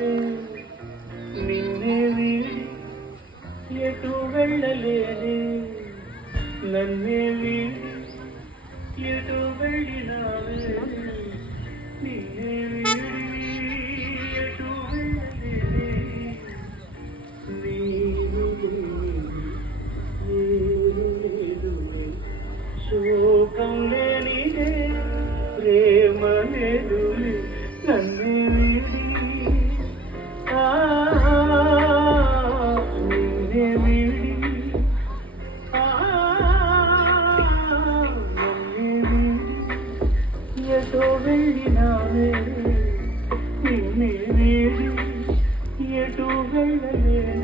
వెళ్ళినావే నిన్నే వీడి ఎటు వెళ్ళలేనే నన్నే వీడి ఎటు వెళ్ళినావే నిన్నే వీడి ఎటు వెళ్ళలేనే నీవు లేదు శోకం లేనిదే ప్రేమ లేదు నన్నే వీడి నిన్నే వీడి నన్నే వీడి ఎటో వెళ్ళినావే నిన్నే వీడి ఎటు వెళ్ళలేనే